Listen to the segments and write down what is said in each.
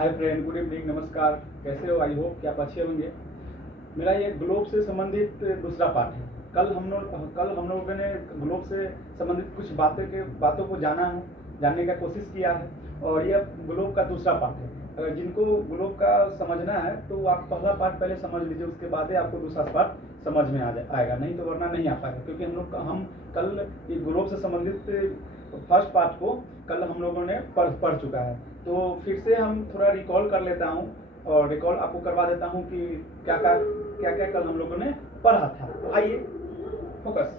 Hi friend, good evening, नमस्कार। कैसे हो? आई होप कि आप अच्छे होंगे। मेरा ये ग्लोब से संबंधित दूसरा पार्ट है। कल हम लोगों ने ग्लोब से संबंधित कुछ बातों को जानने का कोशिश किया है, और ये ग्लोब का दूसरा पार्ट है। अगर जिनको ग्लोब का समझना है तो आप पहला पार्ट पहले समझ लीजिए, उसके बाद ही आपको दूसरा पार्ट समझ में आएगा, नहीं तो वरना नहीं आ पाएगा। क्योंकि हम कल ये ग्लोब से संबंधित फर्स्ट पार्ट को कल हम लोगों ने पढ़ चुका है। तो फिर से हम थोड़ा रिकॉल कर लेता हूँ और रिकॉल आपको करवा देता हूँ कि क्या क्या कल हम लोगों ने पढ़ा था। तो आइए फोकस।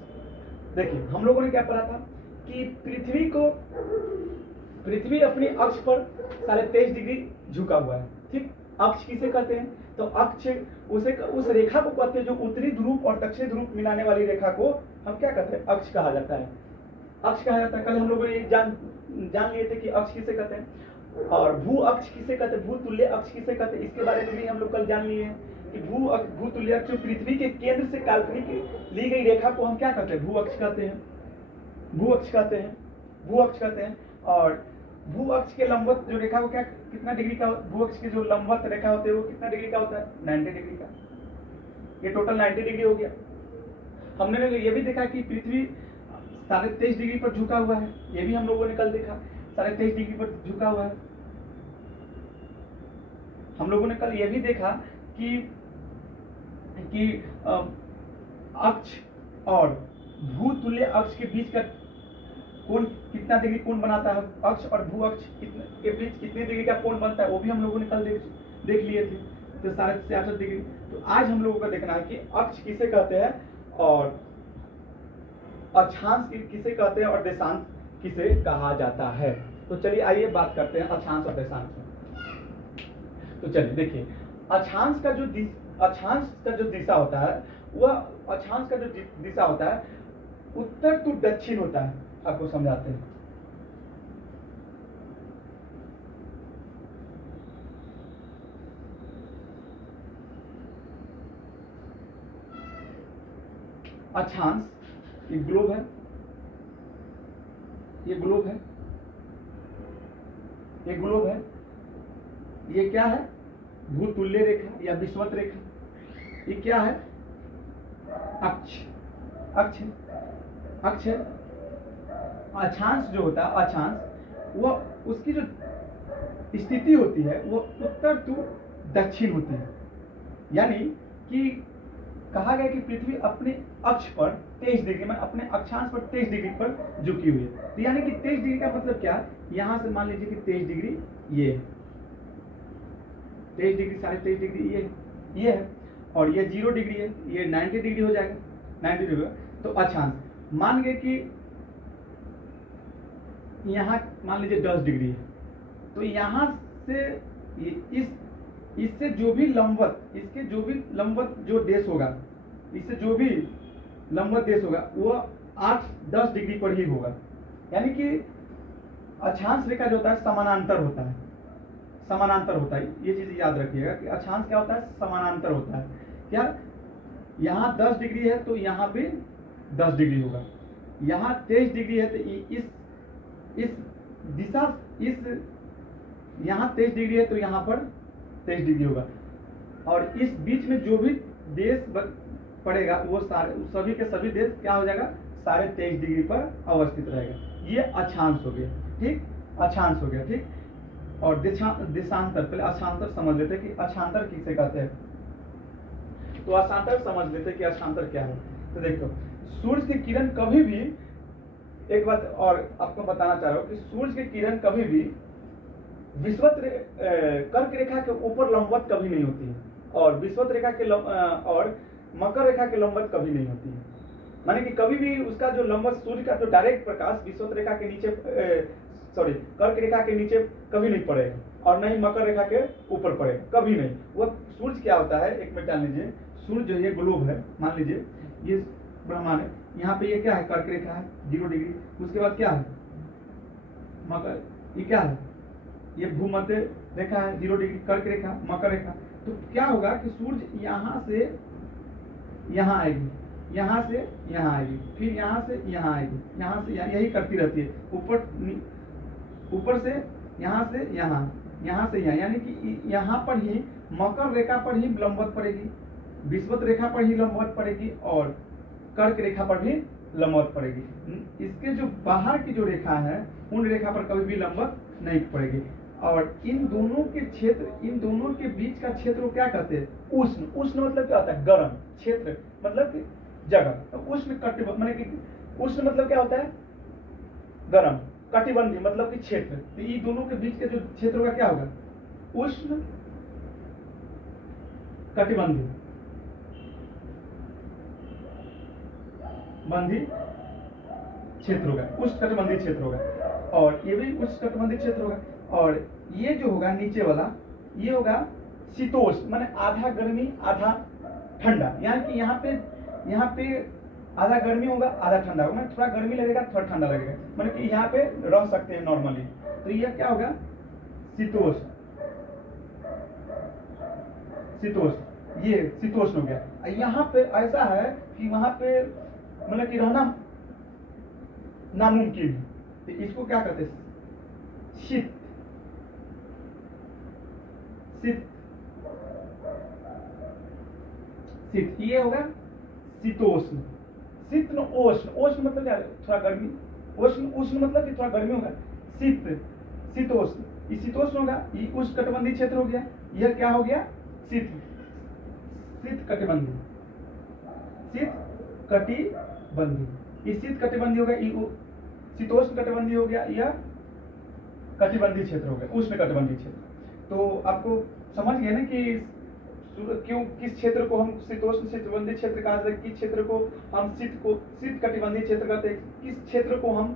देखिए, हम लोगों ने क्या पढ़ा था कि पृथ्वी अपने अक्ष पर 23.5 डिग्री झुका हुआ है। ठीक, अक्ष किसे कहते हैं? तो अक्ष उस रेखा को कहते हैं जो उत्तरी ध्रुव और दक्षिणी ध्रुव मिलाने वाली रेखा को हम क्या कहते हैं? अक्ष कहा जाता है। अक्ष कहा जाता है। कल हम लोगों ने जान लिए थे कि अक्ष किसे कहते हैं और भू अक्ष किसे कहते हैं, भूतुल्य अक्ष किसे कहते हैं। इसके बारे में भी हम लोग कल जान लिए हैं कि भूतुल्य अक्ष पृथ्वी के केंद्र से काल्पनिक ली गई रेखा को हम क्या कहते हैं? भू अक्ष कहते हैं। भू अक्ष कहते हैं। और भू अक्ष के लंबवत जो रेखा को कितना डिग्री का, भू अक्ष की जो लंबवत रेखा होती है वो कितना डिग्री का होता है? 90 डिग्री का। ये टोटल 90 डिग्री हो गया। हमने ये भी देखा कि पृथ्वी 23.5 डिग्री पर झुका हुआ है। ये भी हम लोगों ने कल देखा, 23.5 डिग्री पर झुका हुआ है। हम लोगों ने कल ये भी देखा कि अक्ष और भूतुल्य अक्ष के बीच का कोण कितना डिग्री कोण बनाता है, अक्ष और भू अक्ष के बीच कितने डिग्री का कोण बनता है, वो भी हम लोगों ने कल देख लिए थे। तो 66.5 डिग्री। तो आज हम लोगों को देखना है कि अक्ष किसे कहते हैं और अक्षांश किसे कहते हैं और देशांश किसे कहा जाता है। तो चलिए आइए बात करते हैं अक्षांश और देशांश में। तो चलिए देखिए, अक्षांश का जो दिशा होता है, वह अक्षांश का जो दिशा होता है उत्तर टू दक्षिण होता है। आपको समझाते हैं। अक्षांश, ये ग्लोब है, ये ग्लोब है, ये ग्लोब है। ये क्या है? भूतुल्य रेखा या विषुवत रेखा। ये क्या है? अक्ष है। अक्षांश जो होता है, अक्षांश वह उसकी जो स्थिति होती है वो उत्तर टू दक्षिण होती है। यानी कि कहा गया कि पृथ्वी अपने अक्ष पर 23 डिग्री में, अपने अक्षांश पर 23 डिग्री पर झुकी हुई है। तो यानी कि 23 डिग्री का मतलब क्या? यहां से मान लीजिए कि 23 डिग्री ये है, 23 डिग्री, 23.5 डिग्री ये है, और ये 0 डिग्री है, ये 90 डिग्री हो जाएगा, 90 डिग्री। तो अक्षांश मान गए कि यहाँ मान लीजिए 10 डिग्री है, तो यहाँ से इससे जो भी लंबवत जो देश होगा, इससे जो भी लंबवत देश होगा वो 8-10 डिग्री पर ही होगा। यानी कि अक्षांश रेखा जो होता है समानांतर होता है। ये चीज याद रखिएगा कि अक्षांश क्या होता है? समानांतर होता है। क्या यहाँ 10 डिग्री है तो यहाँ भी 10 डिग्री होगा। यहाँ 23 डिग्री है तो इस दिशा, यहाँ 23 डिग्री है तो यहाँ पर 23 डिग्री होगा। और इस बीच में जो भी देश पड़ेगा वो सभी के सभी देश क्या हो जाएगा? 23.5 डिग्री पर अवस्थित रहेगा। ये अक्षांश हो गया। ठीक, अक्षांश हो गया। ठीक, और देशांतर, पहले अक्षांतर समझ लेते हैं कि अक्षांतर किसे कहते हैं। तो अक्षांतर समझ लेते हैं कि अक्षांतर क्या है। तो देखो, सूर्य की किरण कभी भी, एक बात और आपको बताना चाह रहा हूं कि सूर्य की किरण कभी भी विषुवत कर्क रेखा के ऊपर लंबवत कभी नहीं होती है, और विषुवत रेखा के और मकर रेखा के लंबवत कभी नहीं होती है। माने कि कभी भी उसका जो लंबवत, सूर्य का जो डायरेक्ट प्रकाश विषुवत रेखा के नीचे, कर्क रेखा के नीचे कभी नहीं पड़ेगा, और नहीं मकर रेखा के ऊपर पड़ेगा, कभी नहीं। वह सूर्य क्या होता है, एक मिनट जान लीजिए। सूर्य जो ये ग्लोब है, मान लीजिए ये ब्रह्मांड है, यहाँ पे ये क्या है? कर्क रेखा है, 0 डिग्री। उसके बाद क्या है? मकर। ये क्या है? ये भूमध्य रेखा है, 0 डिग्री, कर्क रेखा, मकर रेखा। तो क्या होगा कि सूर्य यहाँ से यहाँ आएगी, यहाँ से यहाँ आएगी, फिर यहाँ से यहाँ आएगी, यहाँ से यहाँ, यही करती रहती है। ऊपर से यहाँ से यहाँ, यहाँ से यहाँ, यानी कि यहाँ पर ही मकर रेखा पर ही लंबवत पड़ेगी, विषुवत रेखा पर ही लंबवत पड़ेगी और कर्क रेखा पर भी लंबवत पड़ेगी। इसके जो बाहर की जो रेखा है उन रेखा पर कभी भी लंबवत नहीं पड़ेगी। और इन दोनों के क्षेत्र, इन दोनों के बीच का क्षेत्र को क्या कहते हैं? उष्ण। उष्ण मतलब क्या होता है? गर्म। क्षेत्र मतलब कि जगह। तो उष्ण कटिबंध माने कि उष्ण मतलब क्या होता है? गर्म। कटिबंधी मतलब कि क्षेत्र। तो ये दोनों के बीच के जो क्षेत्र होगा क्या होगा? उष्ण कटिबंधी बंधी क्षेत्र होगा, उष्ण कटिबंधी क्षेत्र होगा। और ये भी उष्ण कटिबंधी क्षेत्र होगा। और ये जो होगा नीचे वाला, ये होगा शीतोष्ण, माने आधा गर्मी आधा ठंडा। यानी कि यहाँ पे आधा गर्मी होगा आधा ठंडा होगा, थोड़ा गर्मी लगेगा थोड़ा ठंडा लगेगा, माने कि यहाँ पे रह सकते हैं नॉर्मली। तो यह क्या होगा? शीतोष्ण। शीतोष्ण, ये शीतोष्ण हो गया। यहाँ पे ऐसा है कि वहां पे मतलब कि रहना नामुमकिन है, तो इसको क्या कहते हैं? शीत। शीत शीत ये होगा शीतोष्ण। शीत ओष्ण। ओष्ण मतलब क्या? थोड़ा गर्मी। उष्ण उष्ण मतलब कि थोड़ा गर्मी होगा। शीत शीतोष्ण, ये शीतोष्ण होगा। ये उष्ण कटिबंधी क्षेत्र हो गया। यह क्या हो गया? शीत। शीत कटिबंधी। शीत कटिबंधी, ये शीत कटिबंधी हो गया। ये शीतोष्ण कटिबंधी हो गया। यह कटिबंधी क्षेत्र हो गया, उष्ण कटिबंधी क्षेत्र। तो आपको समझ गए ना कि क्यों किस क्षेत्र को हम शीतोष्ण कटिबंधी क्षेत्र कहा जाता है, किस क्षेत्र को हम शीत कटिबंधी क्षेत्र कहते हैं, किस क्षेत्र को हम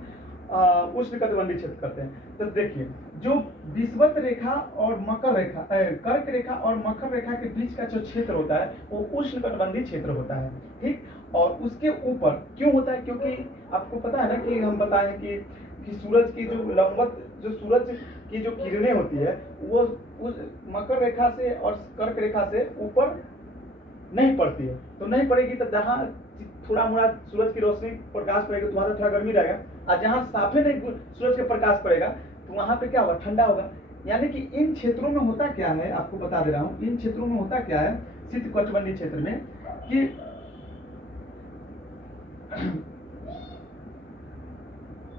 उष्ण कटिबंधी क्षेत्र कहते हैं। तो देखिए, जो विषुवत रेखा और मकर रेखा, कर्क रेखा और मकर रेखा के बीच का जो क्षेत्र होता है वो उष्ण कटिबंधी क्षेत्र होता है, ठीक। और उसके ऊपर क्यों होता है? क्योंकि आपको पता है ना कि हम बताएं कि सूरज की जो लंबवत, जो सूरज की जो किरणें होती है वो उस मकर रेखा से और कर्क रेखा से ऊपर नहीं पड़ती है। तो नहीं पड़ेगी तो जहाँ थोड़ा मोड़ा सूरज की रोशनी प्रकाश पड़ेगा तो वहां थोड़ा गर्मी रहेगा, और जहाँ साफे नहीं सूरज के प्रकाश पड़ेगा तो वहां पे क्या होगा? ठंडा होगा। यानी कि इन क्षेत्रों में होता क्या है, आपको बता दे रहा हूँ, इन क्षेत्रों में होता क्या है शीत कटिबंधी क्षेत्र में कि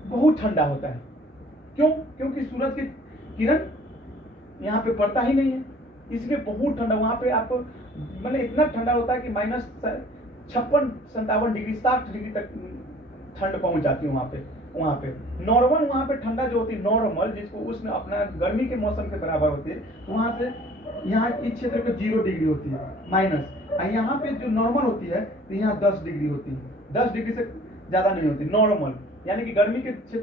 बहुत ठंडा होता है। क्यों? क्योंकि सूरज की किरण यहाँ पे पड़ता ही नहीं है, इसलिए बहुत ठंडा। वहां पे आपको मतलब इतना ठंडा होता है कि -56-57 डिग्री 60 डिग्री तक ठंड पहुंच जाती है वहां पे नॉर्मल। वहां पे ठंडा जो होती है नॉर्मल, जिसको उष्ण अपना गर्मी के मौसम के बराबर होती है, तो वहां से यहाँ इस क्षेत्र पे 0 डिग्री होती है माइनस। यहाँ पे जो नॉर्मल होती है तो यहाँ 10 डिग्री होती है, 10 डिग्री से ज्यादा नहीं होती नॉर्मल। यानी कि गर्मी के क्षेत्र